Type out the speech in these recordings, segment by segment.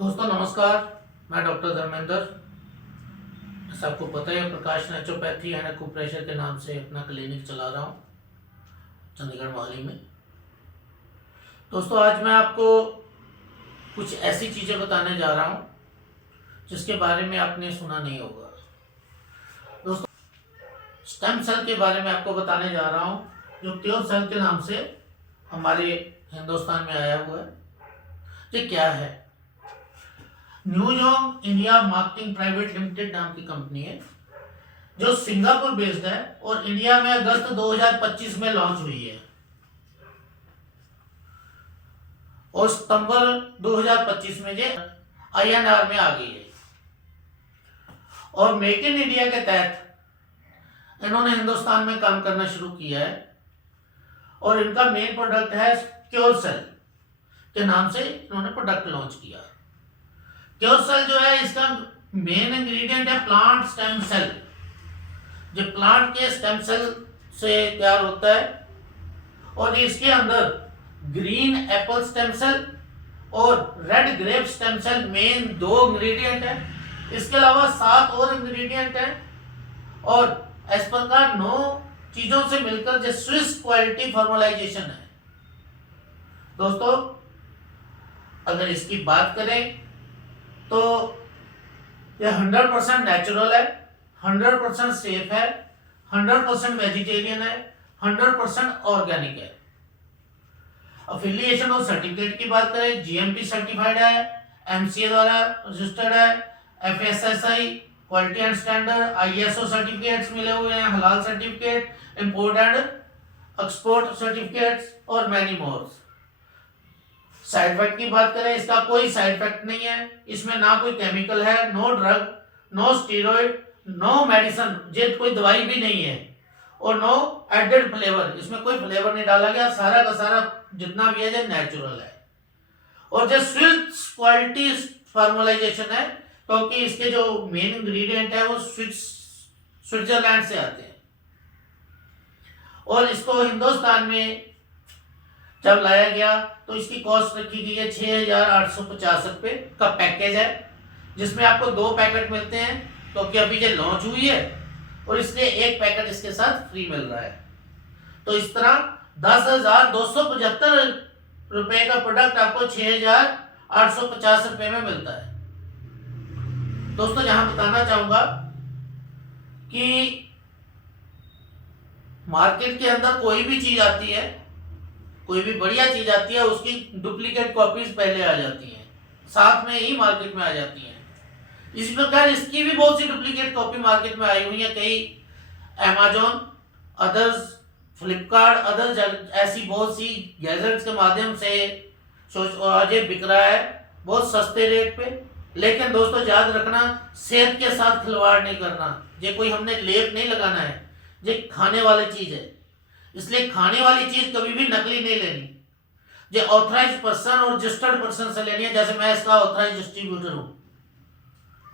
दोस्तों नमस्कार। मैं डॉक्टर धर्मेंद्र। जैसा आपको पता है, प्रकाश नेचुरोपैथी एंड एक्यूप्रेशर के नाम से अपना क्लिनिक चला रहा हूँ चंडीगढ़ मोहाली में। दोस्तों आज मैं आपको कुछ ऐसी चीज़ें बताने जा रहा हूँ जिसके बारे में आपने सुना नहीं होगा। दोस्तों स्टेम सेल के बारे में आपको बताने जा रहा हूँ, जो क्योर सेल के नाम से हमारे हिंदुस्तान में आया हुआ है। ये क्या है? न्यूजॉन्ग इंडिया मार्केटिंग प्राइवेट लिमिटेड नाम की कंपनी है, जो सिंगापुर बेस्ड है और इंडिया में अगस्त 2025 में लॉन्च हुई है और सितंबर 2025 में ये INR में आ गई है। और मेक इन इंडिया के तहत इन्होंने हिंदुस्तान में काम करना शुरू किया है और इनका मेन प्रोडक्ट है क्योर सेल के नाम से इन्होंने प्रोडक्ट लॉन्च किया। क्योर सेल जो है, इसका मेन इंग्रेडिएंट है प्लांट स्टेम सेल, जो प्लांट के स्टेम सेल से तैयार होता है। और इसके अंदर ग्रीन एप्पल स्टेम सेल और red grape stem cell main 2 ingredient है। इसके अलावा 7 और इंग्रेडिएंट है और इस प्रकार 9 चीजों से मिलकर जो स्विस क्वालिटी फॉर्मलाइजेशन है। दोस्तों अगर इसकी बात करें तो यह 100% नेचुरल है, 100% सेफ है, 100% वेजिटेरियन है, 100% ऑर्गेनिक है। अफिलिएशन और सर्टिफिकेट की बात करें, GMP सर्टिफाइड है, MCA द्वारा रजिस्टर्ड है, FSSAI quality and standard, ISO certificates मिले हुए हैं, हलाल certificate, import and export certificates और मैनी मोर। साइड इफेक्ट की बात करें, इसका कोई साइड इफेक्ट नहीं है। इसमें ना कोई केमिकल है, no drug, no steroid, no medicine, ये कोई दवाई भी नहीं है और नो एडेड फ्लेवर, इसमें कोई फ्लेवर नहीं डाला गया। सारा का सारा जितना भी है जो नेचुरल है और जो स्विस क्वालिटी फॉर्मलाइजेशन है, क्योंकि इसके जो मेन इंग्रेडिएंट है वो स्विट्जरलैंड से आते हैं। और इसको हिंदुस्तान में जब लाया गया तो इसकी कॉस्ट रखी गई है 6,850 रुपये का पैकेज है, जिसमें आपको 2 पैकेट मिलते हैं, क्योंकि अभी ये लॉन्च हुई है और इसलिए 1 पैकेट इसके साथ फ्री मिल रहा है। तो इस तरह 10,275 रुपये का प्रोडक्ट आपको 6,850 रुपये में मिलता है। दोस्तों यहां बताना चाहूंगा कि मार्केट के अंदर कोई भी चीज आती है, कोई भी बढ़िया चीज आती है, उसकी डुप्लीकेट कॉपीज पहले आ जाती हैं, साथ में ही मार्केट में आ जाती हैं। इस प्रकार इसकी भी बहुत सी डुप्लीकेट कॉपी मार्केट में आई हुई है। कई Amazon, अदर्स, फ्लिपकार्ट, अदर्स ऐसी बहुत सी गैजेट्स के माध्यम से आज ये बिक रहा है बहुत सस्ते रेट पे। लेकिन दोस्तों याद रखना, सेहत के साथ खिलवाड़ नहीं करना। ये कोई हमने लेप नहीं लगाना है, ये खाने वाली चीज है, इसलिए खाने वाली चीज कभी भी नकली नहीं लेनी। ये ऑथराइज्ड पर्सन और रजिस्टर्ड पर्सन से लेनी है, जैसे मैं इसका ऑथराइज्ड डिस्ट्रीब्यूटर हूं।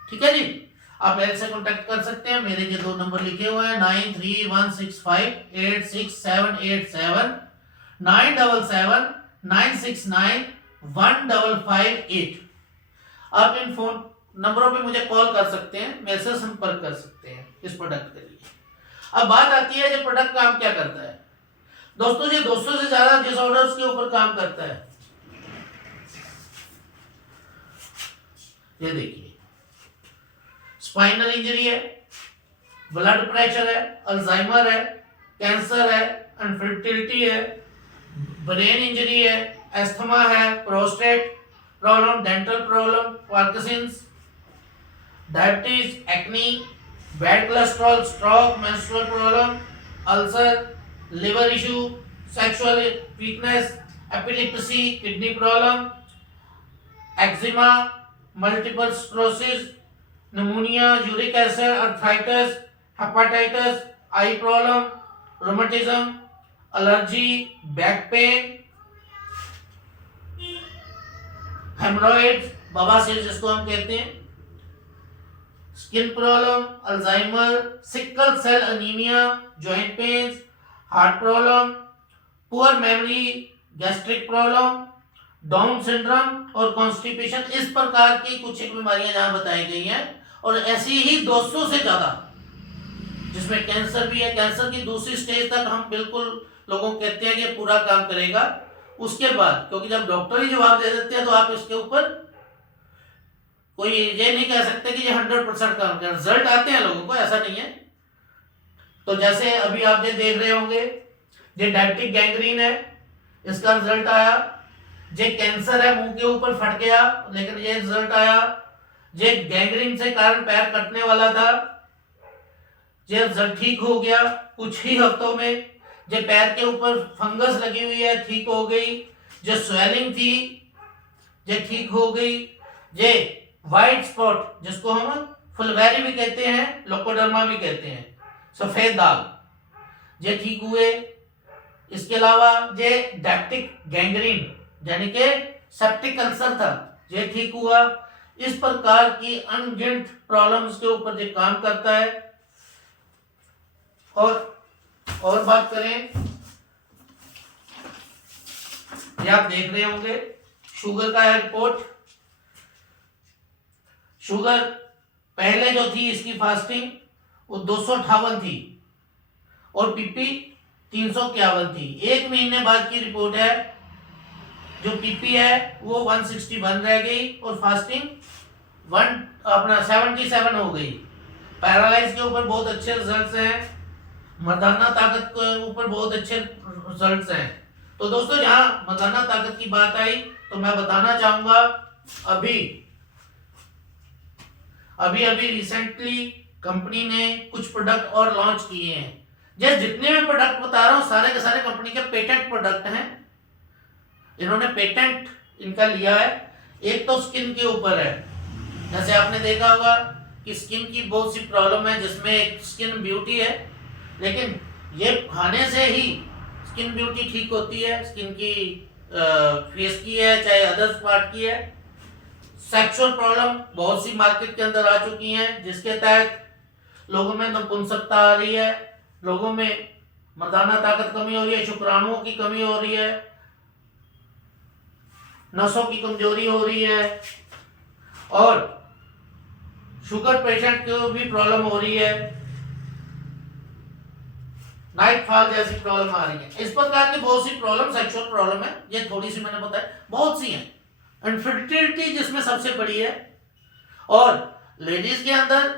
ठीक है जी, आप मेरे से कांटेक्ट कर सकते हैं। मेरे ये 2 नंबर लिखे हुए हैं 9316586787, 9779691558। आप इन फोन नंबरों पे मुझे कॉल कर सकते हैं, मेरे से संपर्क कर सकते हैं इस प्रोडक्ट के लिए। अब बात आती है ये प्रोडक्ट काम क्या करता है। दोस्तों ये 200 से ज्यादा डिसऑर्डर्स के ऊपर काम करता है। ये देखिए, स्पाइनल इंजरी है, ब्लड प्रेशर है, अल्जाइमर है, कैंसर है, इनफर्टिलिटी है, ब्रेन इंजरी है, एस्थमा है, prostate problem, dental problem, Parkinson's, diabetes, acne, bad cholesterol, stroke, menstrual problem, ulcer, liver issue, sexual weakness, epilepsy, kidney problem, eczema, multiple sclerosis, pneumonia, uric acid, arthritis, hepatitis, eye problem, rheumatism, allergy, back pain, haemorrhoids, बवासीर जिसको हम कहते हैं, skin problem, Alzheimer, sickle cell anaemia, joint pains, heart problem, poor memory, gastric problem, down syndrome और constipation, इस प्रकार की कुछ एक बीमारियां जहां बताई गई हैं। और ऐसी ही 200 से ज्यादा, जिसमें कैंसर भी है। कैंसर की दूसरी स्टेज तक हम बिल्कुल लोगों को कहते हैं कि पूरा काम करेगा। उसके बाद, क्योंकि जब डॉक्टर ही जवाब दे देते हैं तो आप इसके ऊपर कोई ये नहीं कह सकते कि ये 100% काम कर। रिजल्ट आते हैं लोगों को, ऐसा नहीं है। तो जैसे अभी आप ये देख रहे होंगे, ये डायबिटिक गैंग्रीन है, इसका रिजल्ट आया। ये कैंसर है, मुंह के ऊपर फट गया, लेकिन ये रिजल्ट आया। ये गैंग्रीन से कारण पैर कटने वाला था, ये रिजल्ट ठीक हो गया कुछ ही हफ्तों में। ये पैर के ऊपर फंगस लगी हुई है, ठीक हो गई। जो स्वेलिंग थी ये ठीक हो गई। ये व्हाइट स्पॉट, जिसको हम फुलवैरी भी कहते हैं, लोकोडर्मा भी कहते हैं, सफेद दाग, ये ठीक हुए। इसके अलावा ये डायबिटिक गैंग्रीन यानी कि सेप्टिक अल्सर था, ये ठीक हुआ। इस प्रकार की अनगिनत प्रॉब्लम्स के ऊपर ये काम करता है। और बात करें, ये आप देख रहे होंगे शुगर का है रिपोर्ट। शुगर पहले जो थी इसकी फास्टिंग वो 258 थी और पीपी 351 थी। एक महीने बाद की रिपोर्ट है, जो पीपी है वो 161 रह गई और फास्टिंग 77 हो गई। पैरालाइज के ऊपर बहुत अच्छे रिजल्ट्स हैं, मर्दाना ताकत के ऊपर बहुत अच्छे रिजल्ट्स हैं। तो दोस्तों, जहां मर्दाना ताकत की बात आई तो मैं बताना चाहूंगा, अभी रिसेंटली कंपनी ने कुछ प्रोडक्ट और लॉन्च किए हैं। जैसे जितने भी प्रोडक्ट बता रहा हूं सारे के सारे कंपनी के पेटेंट प्रोडक्ट हैं। इन्होंने पेटेंट इनका लिया है। एक तो स्किन के ऊपर है, जैसे आपने देखा होगा कि स्किन की बहुत सी प्रॉब्लम है, जिसमें एक स्किन ब्यूटी है, लेकिन ये खाने से ही स्किन ब्यूटी ठीक होती है। स्किन की फेस की है चाहे अदर्स पार्ट की है। सेक्सुअल प्रॉब्लम बहुत सी मार्केट के अंदर आ चुकी हैं, जिसके तहत लोगों में नपुंसकता आ रही है, लोगों में मर्दाना ताकत कमी हो रही है, शुक्राणुओं की कमी हो रही है, नसों की कमजोरी हो रही है, और शुगर पेशेंट को भी प्रॉब्लम हो रही है, नाइट फॉल जैसी प्रॉब्लम आ रही है। इस प्रकार की बहुत सी प्रॉब्लम सेक्सुअल प्रॉब्लम है, ये थोड़ी सी मैंने बताया, बहुत सी हैं। इनफर्टिलिटी जिसमें सबसे बड़ी है। और लेडीज के अंदर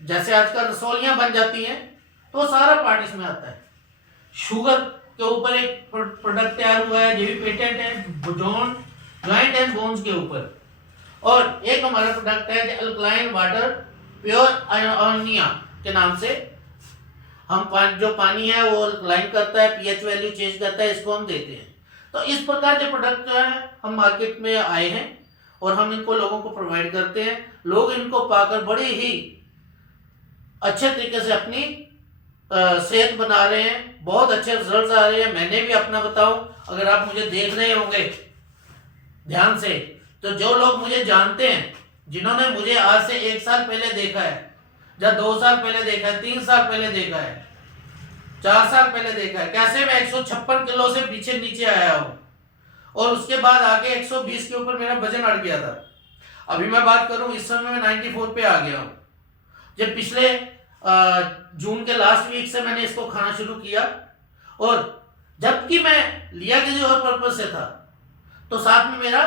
जैसे आजकल रसोलियां बन जाती हैं, तो सारा पार्ट इसमें आता है। शुगर के ऊपर एक प्रोडक्ट तैयार हुआ है, ये भी पेटेंट है, जॉइंट एंड बोन्स के ऊपर। और एक हमारा प्रोडक्ट है अल्कलाइन वाटर प्योर अमोनिया के नाम से। हम जो पानी है वो अल्कलाइन करता है, पीएच वैल्यू चेंज करता है, इसको हम देते हैं। तो इस प्रकार के प्रोडक्ट जो है हम मार्केट में आए हैं और हम इनको लोगों को प्रोवाइड करते हैं। लोग इनको पाकर बड़े ही अच्छे तरीके से अपनी सेहत बना रहे हैं, बहुत अच्छे रिजल्ट्स आ रहे हैं। मैंने भी अपना बताऊं, अगर आप मुझे देख रहे होंगे ध्यान से, तो जो लोग मुझे जानते हैं, जिन्होंने मुझे आज से 1 साल पहले देखा है, या 2 साल पहले देखा है, 3 साल पहले देखा है, 4 साल पहले देखा है, कैसे मैं 156 किलो से पीछे नीचे आया हूं, और उसके बाद आगे 120 के ऊपर मेरा वजन अड़ गया था। अभी मैं बात करूं, इस समय मैं 94 पे आ गया हूं। जब पिछले जून के लास्ट वीक से मैंने इसको खाना शुरू किया, और जबकि मैं लिया किसी और पर्पज से था, तो साथ में मेरा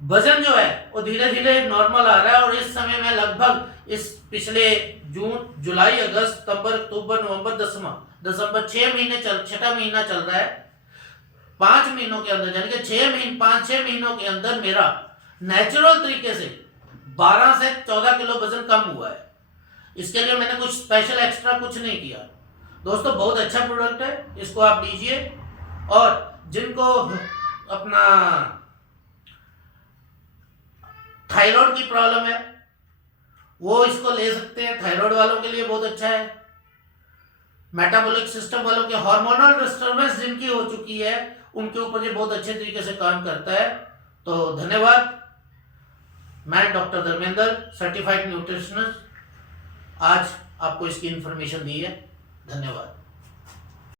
वजन जो है वो धीरे धीरे नॉर्मल आ रहा है। और इस समय मैं लगभग इस पिछले जून, जुलाई, अगस्त, सितंबर, अक्टूबर, नवंबर, दिसंबर 6 महीना चल रहा है। 5 महीनों के अंदर, यानी कि 5-6 महीनों के अंदर मेरा नेचुरल तरीके से 12 से 14 किलो वजन कम हुआ है। इसके लिए मैंने कुछ स्पेशल एक्स्ट्रा कुछ नहीं किया। दोस्तों, बहुत अच्छा प्रोडक्ट है, इसको आप लीजिए। और जिनको अपना थायराइड की प्रॉब्लम है वो इसको ले सकते हैं, थायराइड वालों के लिए बहुत अच्छा है। मेटाबॉलिक सिस्टम वालों के हार्मोनल डिस्टर्बेंस जिनकी हो चुकी है, उनके ऊपर ये बहुत अच्छे तरीके से काम करता है। तो धन्यवाद। मैं डॉक्टर धर्मेंद्र, सर्टिफाइड न्यूट्रिशनिस्ट, आज आपको इसकी इंफॉर्मेशन दी है। धन्यवाद।